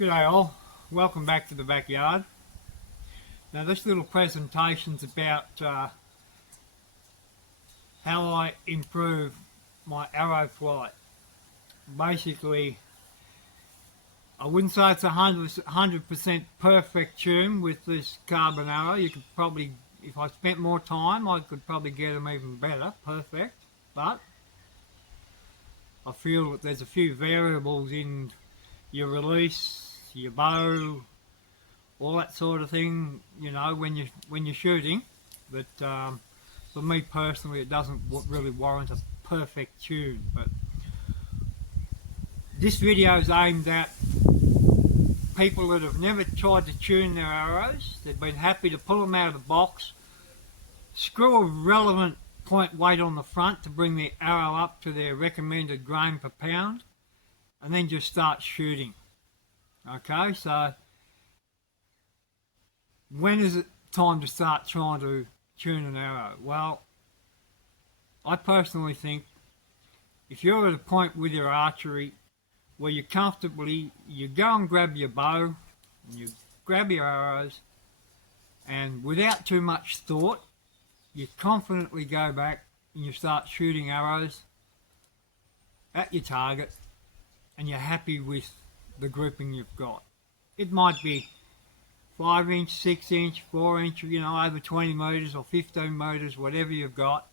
G'day all, welcome back to the backyard. Now this little presentation's about how I improve my arrow flight. Basically, I wouldn't say it's 100% perfect tune with this carbon arrow. You could probably, if I spent more time, I could probably get them even better, perfect. But I feel that there's a few variables in your release, your bow, all that sort of thing, you know, when you're shooting. But for me personally, it doesn't really warrant a perfect tune. But this video is aimed at people that have never tried to tune their arrows. They've been happy to pull them out of the box, screw a relevant point weight on the front to bring the arrow up to their recommended grain per pound, and then just start shooting. Okay, so when is it time to start trying to tune an arrow? Well, I personally think if you're at a point with your archery where you go and grab your bow, and you grab your arrows, and without too much thought, you confidently go back and you start shooting arrows at your target, and you're happy with the grouping you've got. It might be 5 inch, 6 inch, 4 inch, you know, over 20 metres or 15 metres, whatever you've got.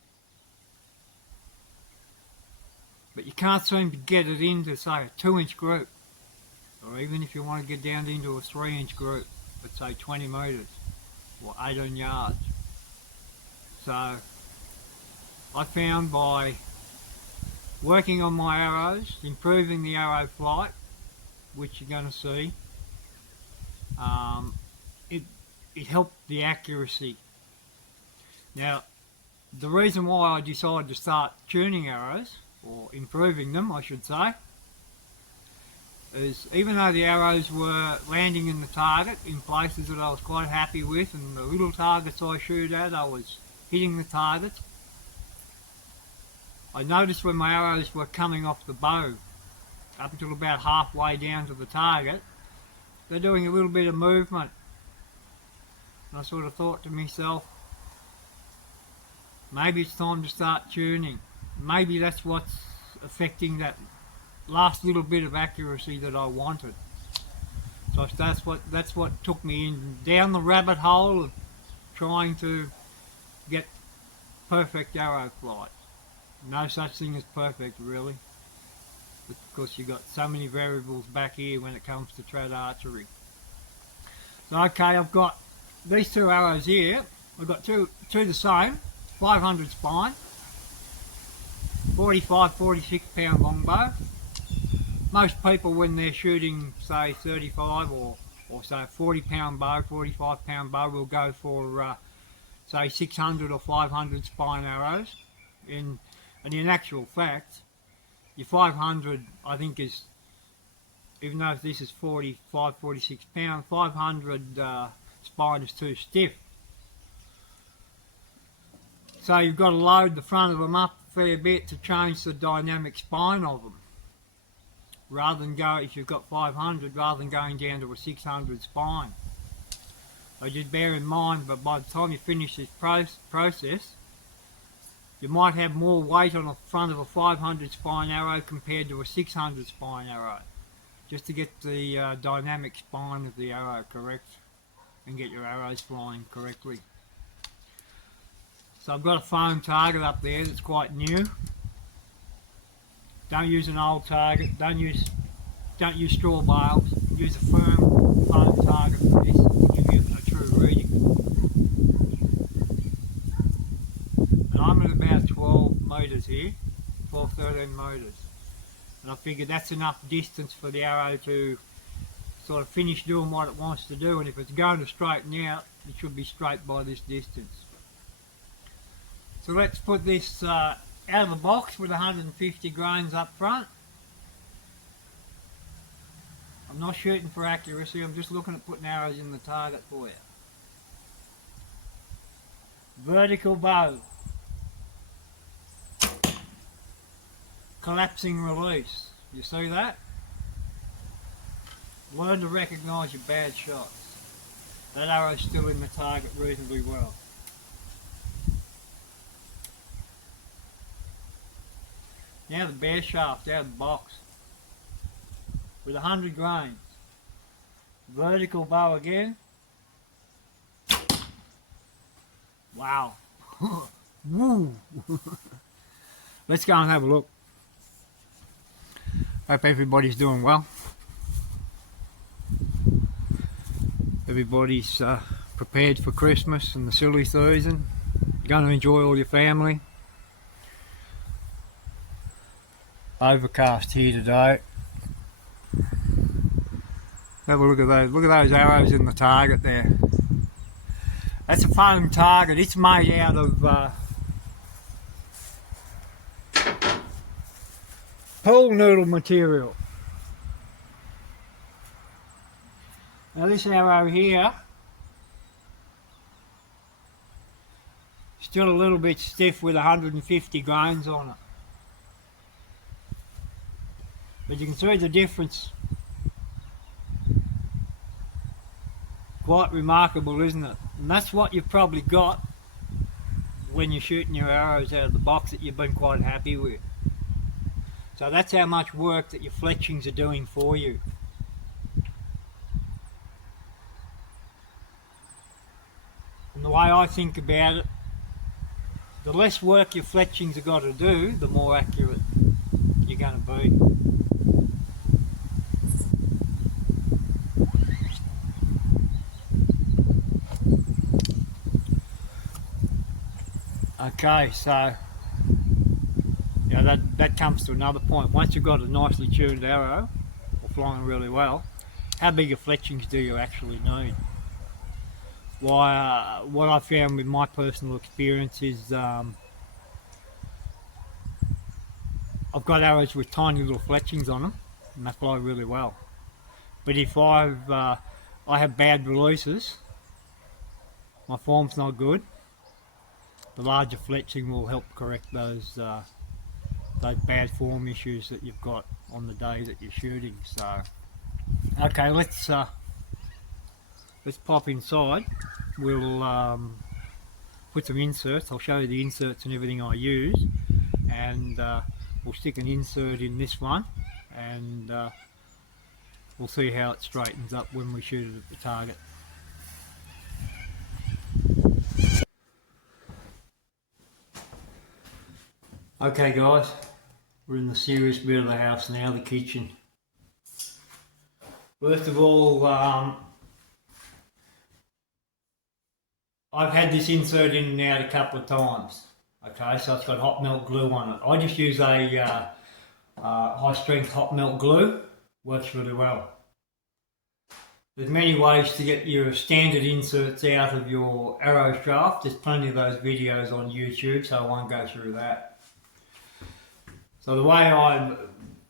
But you can't seem to get it into, say, a 2 inch group. Or even if you want to get down into a 3 inch group, but say 20 metres or 18 yards. So I found by working on my arrows, improving the arrow flight, which you're going to see, it helped the accuracy. Now, the reason why I decided to start tuning arrows, or improving them I should say, is even though the arrows were landing in the target in places that I was quite happy with, and the little targets I shoot at, I was hitting the target, I noticed when my arrows were coming off the bow up until about halfway down to the target, they're doing a little bit of movement. And I sort of thought to myself, maybe it's time to start tuning. Maybe that's what's affecting that last little bit of accuracy that I wanted. So that's what took me down the rabbit hole of trying to get perfect arrow flight. No such thing as perfect, really. But of course, you've got so many variables back here when it comes to trad archery. So okay, I've got these two arrows here. I've got two the same, 500 spine, 45-46 pound longbow. Most people, when they're shooting say 35 or say 40 pound bow, 45 pound bow, will go for say 600 or 500 spine arrows. And in actual fact, your 500, I think, is, even though this is 46 pound, 500 spine is too stiff. So you've got to load the front of them up a fair bit to change the dynamic spine of them. Rather than go, if you've got 500, rather than going down to a 600 spine. So just bear in mind, but by the time you finish this process, you might have more weight on the front of a 500 spine arrow compared to a 600 spine arrow, just to get the dynamic spine of the arrow correct and get your arrows flying correctly. So I've got a foam target up there that's quite new. Don't use an old target, don't use straw bales, use a firm foam target for this to give you a true reading. And I'm at about 12 metres here, 12-13 metres. And I figured that's enough distance for the arrow to sort of finish doing what it wants to do, and if it's going to straighten out, it should be straight by this distance. So let's put this out of the box with 150 grains up front. I'm not shooting for accuracy, I'm just looking at putting arrows in the target for you. Vertical bow. Collapsing release. You see that? Learn to recognise your bad shots. That arrow's still in the target reasonably well. Now the bare shaft out of the box with 100 grains. Vertical bow again. Wow. Woo. Let's go and have a look. Hope everybody's doing well. Everybody's prepared for Christmas and the silly season. You're going to enjoy all your family. Overcast here today. Have a look at those. Look at those arrows in the target there. That's a foam target. It's made out of pool noodle material. Now this arrow here, still a little bit stiff with 150 grains on it. But you can see the difference. Quite remarkable, isn't it? And that's what you've probably got when you're shooting your arrows out of the box that you've been quite happy with. So that's how much work that your fletchings are doing for you. And the way I think about it, the less work your fletchings have got to do, the more accurate you're going to be. Okay, so that comes to another point. Once you've got a nicely tuned arrow, or flying really well, how big of fletchings do you actually need? Why, what I found with my personal experience is I've got arrows with tiny little fletchings on them, and they fly really well. But if I have bad releases, my form's not good, the larger fletching will help correct those bad form issues that you've got on the day that you're shooting. So, okay, let's pop inside. We'll put some inserts. I'll show you the inserts and everything I use, and we'll stick an insert in this one, and we'll see how it straightens up when we shoot it at the target. Okay guys, we're in the serious bit of the house now, the kitchen. First of all, I've had this insert in and out a couple of times. Okay, so it's got hot melt glue on it. I just use a high strength hot melt glue, works really well. There's many ways to get your standard inserts out of your arrow shaft. There's plenty of those videos on YouTube, so I won't go through that. So the way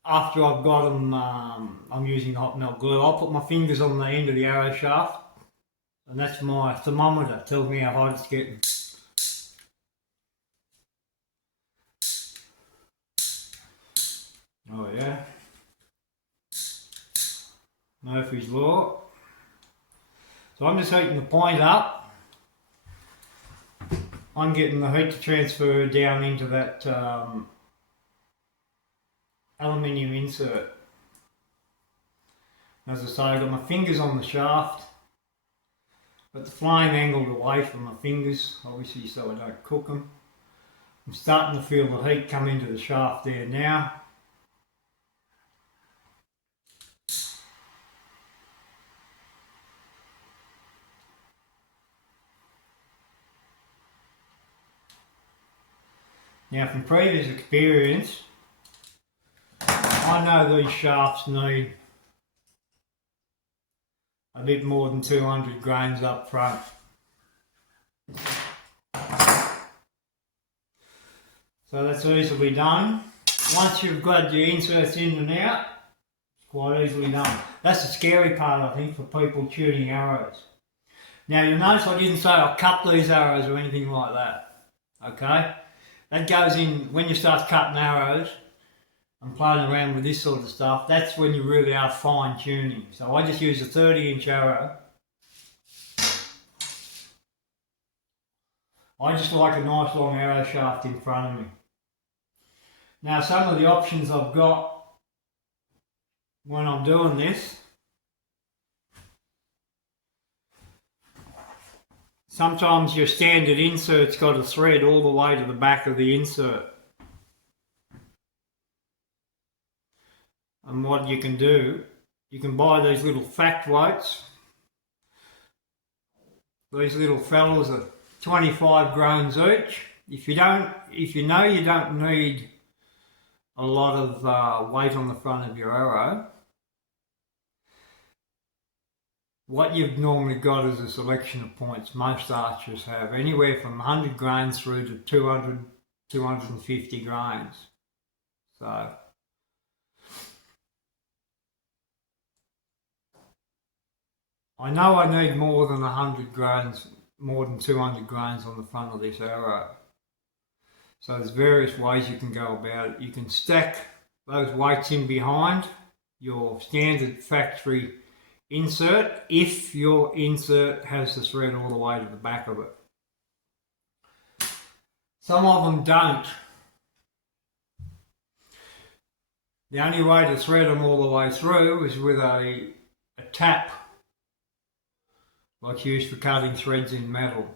after I've got them, I'm using hot melt glue. I'll put my fingers on the end of the arrow shaft, and that's my thermometer. It tells me how hot it's getting. Oh yeah. Murphy's Law. So I'm just heating the point up. I'm getting the heat to transfer down into that aluminium insert. As I say, I've got my fingers on the shaft, but the flame angled away from my fingers, obviously so I don't cook them. I'm starting to feel the heat come into the shaft there now. Now from previous experience, I know these shafts need a bit more than 200 grains up front. So that's easily done. Once you've got your inserts in and out, it's quite easily done. That's the scary part, I think, for people tuning arrows. Now you'll notice I didn't say I'll cut these arrows or anything like that. Okay? That goes in, when you start cutting arrows, and playing around with this sort of stuff, that's when you really are fine tuning. So I just use a 30-inch arrow. I just like a nice long arrow shaft in front of me. Now some of the options I've got when I'm doing this, sometimes your standard insert's got a thread all the way to the back of the insert. And what you can do, you can buy these little fact weights. These little fellas are 25 grains each. If you know you don't need a lot of weight on the front of your arrow, what you've normally got is a selection of points. Most archers have anywhere from 100 grains through to 200, 250 grains. So I know I need more than 100 grains, more than 200 grains on the front of this arrow. So there's various ways you can go about it. You can stack those weights in behind your standard factory insert if your insert has the thread all the way to the back of it. Some of them don't. The only way to thread them all the way through is with a tap, like used for cutting threads in metal.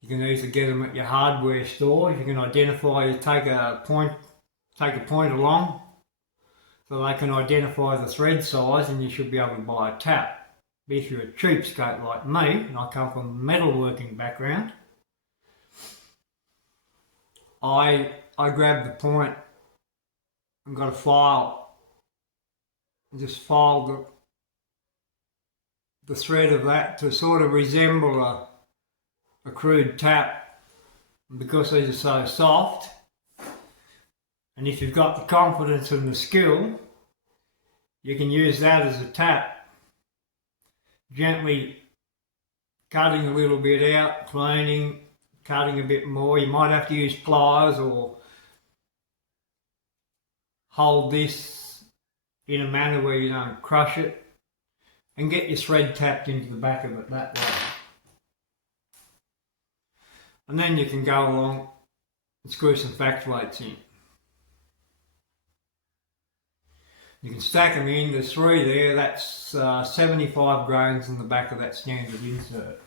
You can either get them at your hardware store. If you can identify, take a point along so they can identify the thread size, and you should be able to buy a tap. But if you're a cheapskate like me, and I come from a metalworking background, I grabbed the point and got a file and just filed the thread of that to sort of resemble a crude tap. And because these are so soft, and if you've got the confidence and the skill, you can use that as a tap, gently cutting a little bit out, cleaning, cutting a bit more. You might have to use pliers or hold this in a manner where you don't crush it, and get your thread tapped into the back of it that way. And then you can go along and screw some fact weights in. You can stack them in, there's 3 there, that's 75 grains in the back of that standard insert.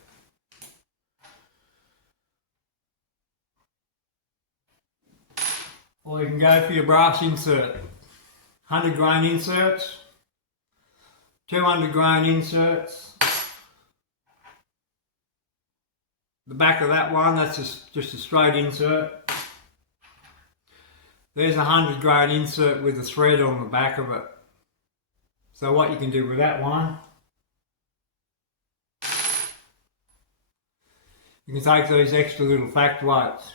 Or you can go for your brass insert. 100 grain inserts, 200 grain inserts. The back of that one, that's just a straight insert. There's a 100 grain insert with a thread on the back of it. So what you can do with that one, you can take these extra little fact weights,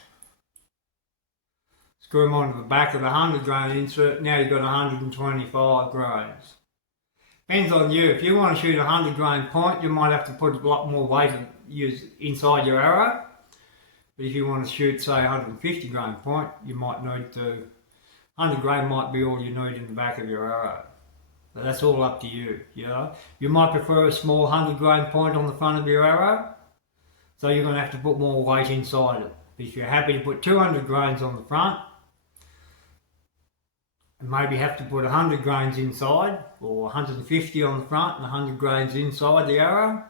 screw them onto the back of the 100 grain insert. Now you've got 125 grains. Depends on you. If you want to shoot a 100 grain point, you might have to put a lot more weight inside your arrow. But if you want to shoot, say, 150 grain point, you might need to, 100 grain might be all you need in the back of your arrow. But that's all up to you, you know. You might prefer a small 100 grain point on the front of your arrow, so you're going to have to put more weight inside it. If you're happy to put 200 grains on the front, and maybe have to put 100 grains inside, or 150 on the front and 100 grains inside the arrow,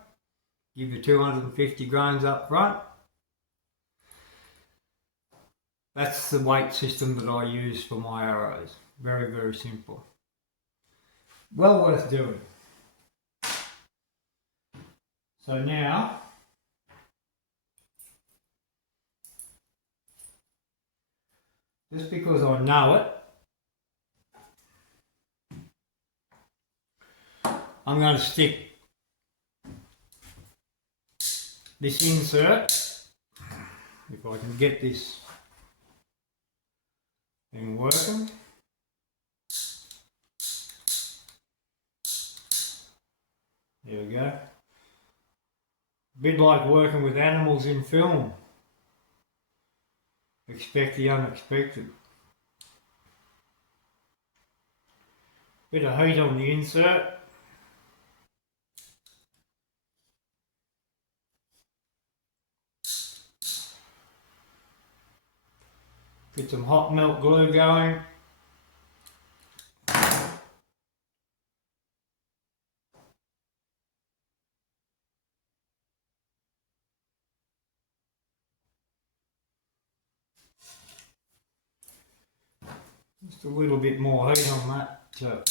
give you 250 grains up front. That's the weight system that I use for my arrows. Very, very simple. Well worth doing. So now, just because I know it, I'm going to stick this insert, if I can get this thing working. There we go. A bit like working with animals in film. Expect the unexpected. Bit of heat on the insert. Get some hot melt glue going. Just a little bit more heat on that to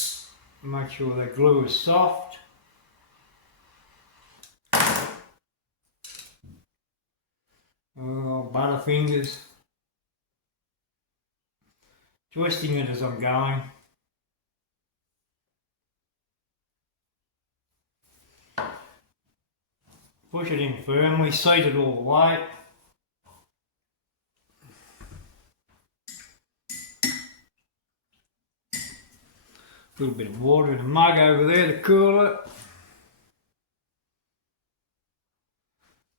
make sure the glue is soft. Oh, butterfingers. Twisting it as I'm going. Push it in firmly, seat it all the way. A little bit of water in a mug over there to cool it.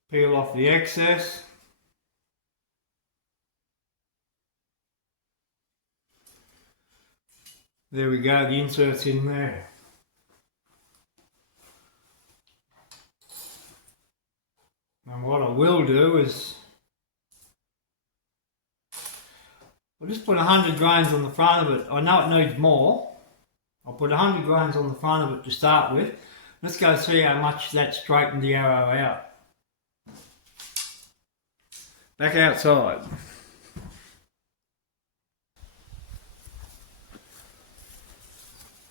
Peel off the excess. There we go, the insert's in there. And what I will do is, I'll just put 100 grains on the front of it. I know it needs more. I'll put 100 grains on the front of it to start with. Let's go see how much that straightened the arrow out. Back outside.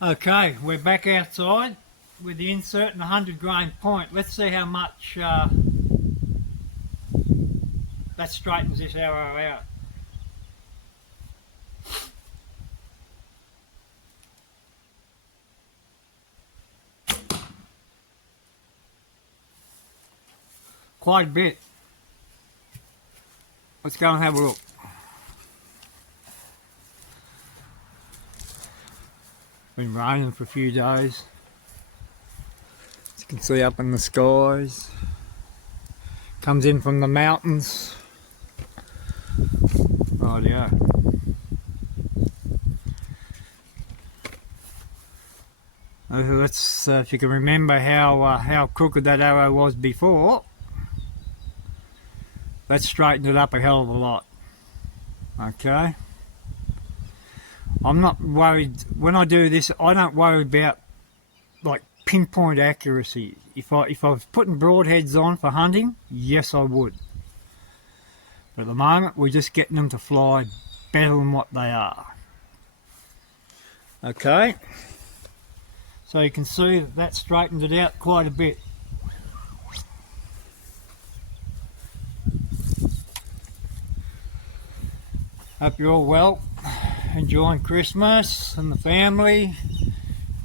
Okay, we're back outside with the insert and 100 grain point. Let's see how much that straightens this arrow out. Quite a bit. Let's go and have a look. Been raining for a few days. As you can see up in the skies. Comes in from the mountains. Rightio. Let's if you can remember how crooked that arrow was before. Let's straighten it up a hell of a lot. Okay. I'm not worried, when I do this, I don't worry about like pinpoint accuracy. If I was putting broadheads on for hunting, yes I would. But at the moment we're just getting them to fly better than what they are. Okay. So you can see that straightened it out quite a bit. Hope you're all well, enjoying Christmas and the family,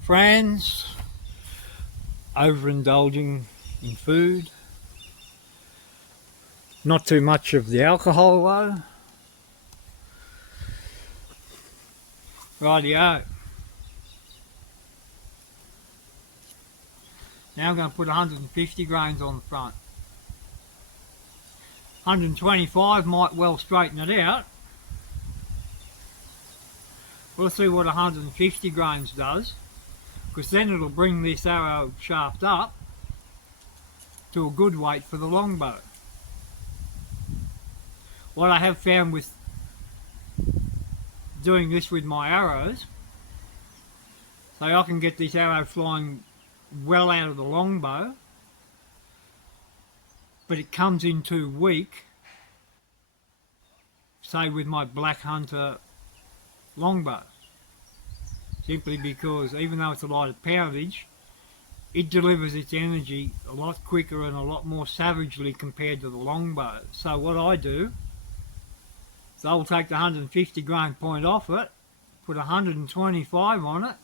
friends, overindulging in food. Not too much of the alcohol though. Rightio. Now I'm going to put 150 grains on the front. 125 might well straighten it out. We'll see what 150 grains does, because then it'll bring this arrow shaft up to a good weight for the longbow. What I have found with doing this with my arrows, so I can get this arrow flying well out of the longbow, but it comes in too weak, say with my Black Hunter longbow, simply because even though it's a lighter poundage, it delivers its energy a lot quicker and a lot more savagely compared to the longbow. So what I do is I'll take the 150 grain point off it, put 125 on it,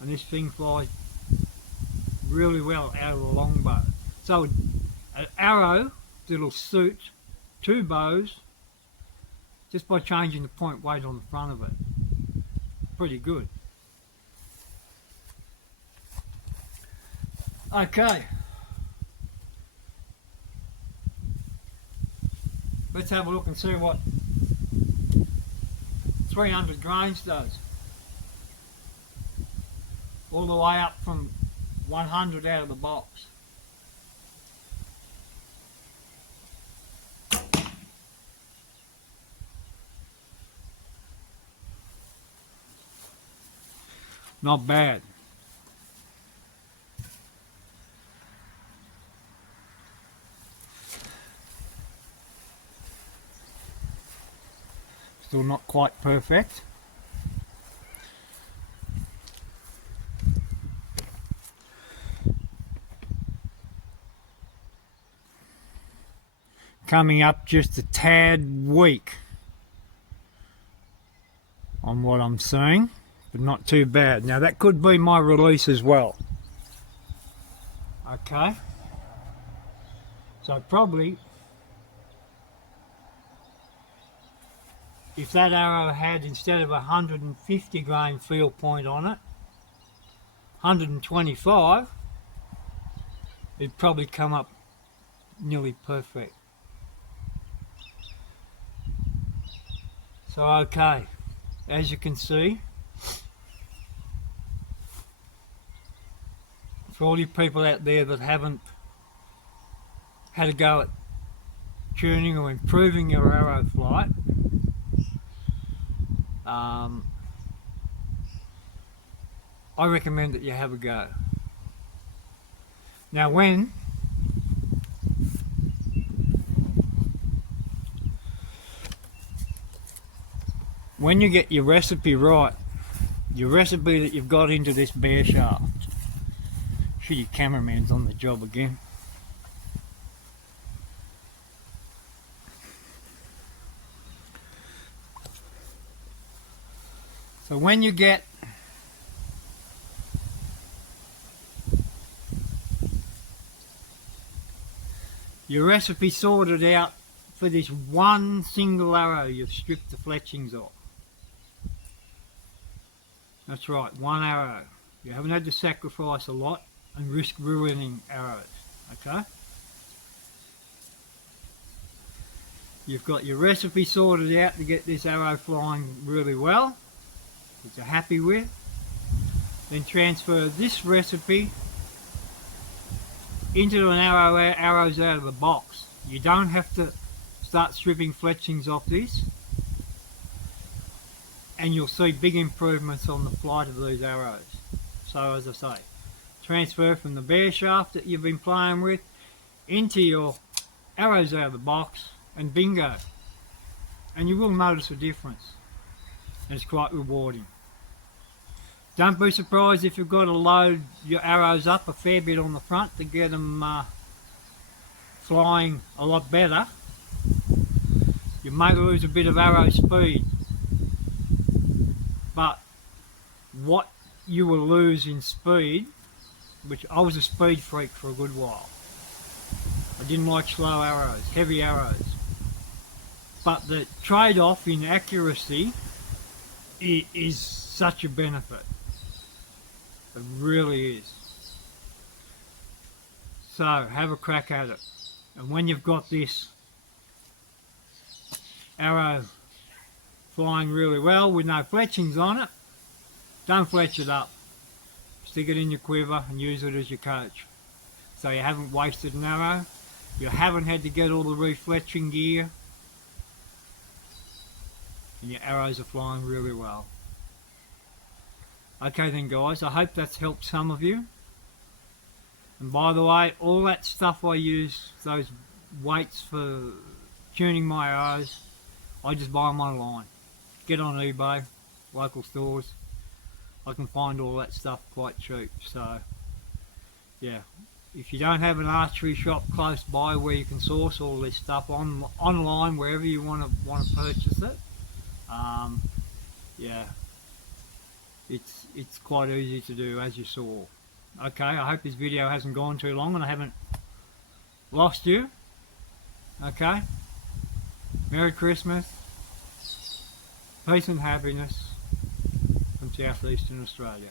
and this thing flies really well out of the longbow. So an arrow that'll suit two bows just by changing the point weight on the front of it. Pretty good. Okay. Let's have a look and see what 300 grains does. all the way up from 100 out of the box. Not bad. Still not quite perfect. Coming up just a tad weak on what I'm seeing, but not too bad. Now that could be my release as well. Okay, so probably if that arrow had, instead of 150 grain field point on it, 125, it'd probably come up nearly perfect. So okay, as you can see, for all you people out there that haven't had a go at tuning or improving your arrow flight, I recommend that you have a go. Now when you get your recipe right, your recipe that you've got into this bear shaft, shitty cameraman's on the job again. So when you get your recipe sorted out for this one single arrow, you've stripped the fletchings off. That's right, one arrow. You haven't had to sacrifice a lot and risk ruining arrows, okay? You've got your recipe sorted out to get this arrow flying really well, that you're happy with. Then transfer this recipe into an arrows out of the box. You don't have to start stripping fletchings off this, and you'll see big improvements on the flight of these arrows. So as I say, transfer from the bear shaft that you've been playing with into your arrows out of the box, and bingo, and you will notice a difference, and it's quite rewarding. Don't be surprised if you've got to load your arrows up a fair bit on the front to get them flying a lot better. You may lose a bit of arrow speed, but what you will lose in speed, which I was a speed freak for a good while. I didn't like slow arrows, heavy arrows. But the trade-off in accuracy is such a benefit. It really is. So have a crack at it. And when you've got this arrow flying really well with no fletchings on it, don't fletch it up. Stick it in your quiver and use it as your coach. So you haven't wasted an arrow. You haven't had to get all the refletching gear. And your arrows are flying really well. Okay then guys, I hope that's helped some of you. And by the way, all that stuff I use, those weights for tuning my arrows, I just buy them online. Get on eBay, local stores. I can find all that stuff quite cheap. So yeah, if you don't have an archery shop close by where you can source all this stuff online, wherever you want to purchase it, yeah, it's quite easy to do, as you saw. Okay, I hope this video hasn't gone too long and I haven't lost you. Okay, Merry Christmas, peace and happiness from Southeastern Australia.